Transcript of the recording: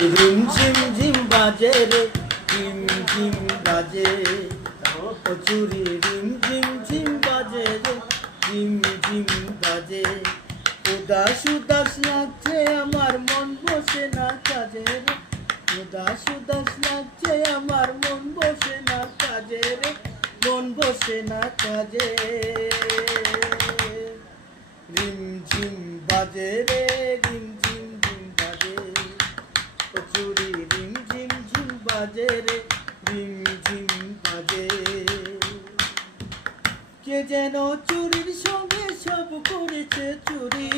রিম ঝিম ঝিম বাজে রে, রিম ঝিম বাজে চুরি, রিম ঝিম ঝিম বাজে রে, রিম ঝিম বাজে। উদাস উদাস লাগছে আমার মন বসে না কাজে রে, উদাস উদাস লাগছে আমার মন বসে না কাজে রে, মন বসে না কাজে। রিম ঝিম বাজে রে, রিম ঝিম ঝিম বাজে চুরি, রিম ঝিম ঝিম বাজে রে, রিম ঝিম বাজে। কে যেন চুরির সঙ্গে সব করেছে চুরি।